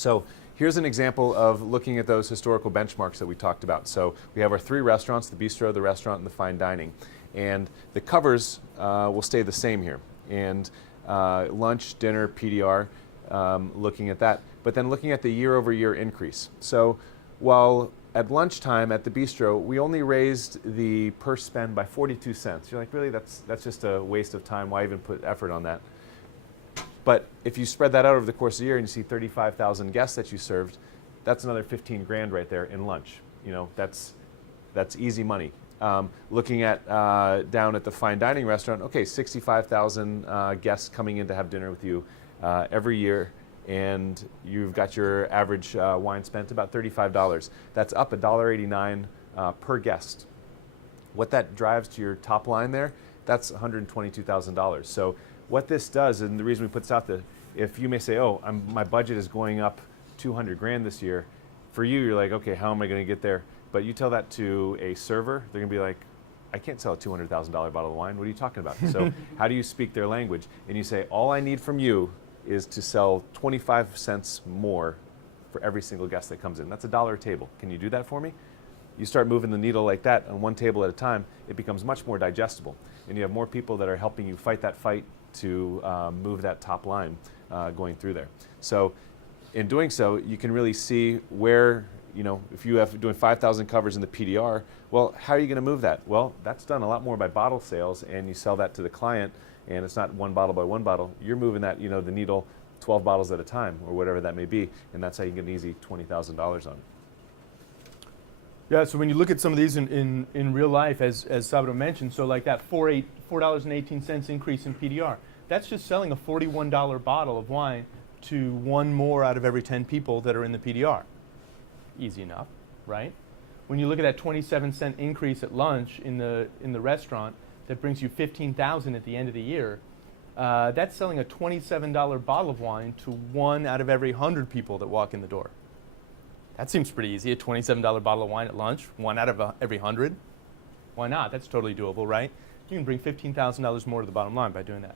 So here's an example of looking at those historical benchmarks that we talked about. So we have our three restaurants, the bistro, the restaurant, and the fine dining. And the covers will stay the same here. And lunch, dinner, PDR, looking at that. But then looking at the year-over-year increase. So while at lunchtime at the bistro, we only raised the per spend by 42 cents. You're like, really? That's just a waste of time. Why even put effort on that? But if you spread that out over the course of the year and you see 35,000 guests that you served, that's another 15 grand right there in lunch. You know, that's easy money. Looking at down at the fine dining restaurant, okay, 65,000 guests coming in to have dinner with you every year, and you've got your average wine spent about $35. That's up $1.89 per guest. What that drives to your top line there, that's $122,000. So what this does, and the reason we put this out there, if you may say, oh, my budget is going up 200 grand this year, for you, you're like, okay, how am I going to get there? But you tell that to a server, they're going to be like, I can't sell a $200,000 bottle of wine. What are you talking about? So how do you speak their language? And you say, all I need from you is to sell 25 cents more for every single guest that comes in. That's $1 a table. Can you do that for me? You start moving the needle like that on one table at a time, it becomes much more digestible. And you have more people that are helping you fight that fight to move that top line going through there. So in doing so, you can really see where, you know, if you have doing 5,000 covers in the PDR, well, how are you going to move that? Well, that's done a lot more by bottle sales, and you sell that to the client, and it's not one bottle by one bottle. You're moving that, you know, the needle 12 bottles at a time, or whatever that may be, and that's how you get an easy $20,000 on it. Yeah, so when you look at some of these in real life, as Sabado mentioned, so like that $4.18 increase in PDR, that's just selling a $41 bottle of wine to one more out of every 10 people that are in the PDR. Easy enough, right? When you look at that 27-cent increase at lunch in the restaurant, that brings you 15,000 at the end of the year. That's selling a $27 bottle of wine to one out of every 100 people that walk in the door. That seems pretty easy, a $27 bottle of wine at lunch, one out of every 100. Why not? That's totally doable, right? You can bring $15,000 more to the bottom line by doing that.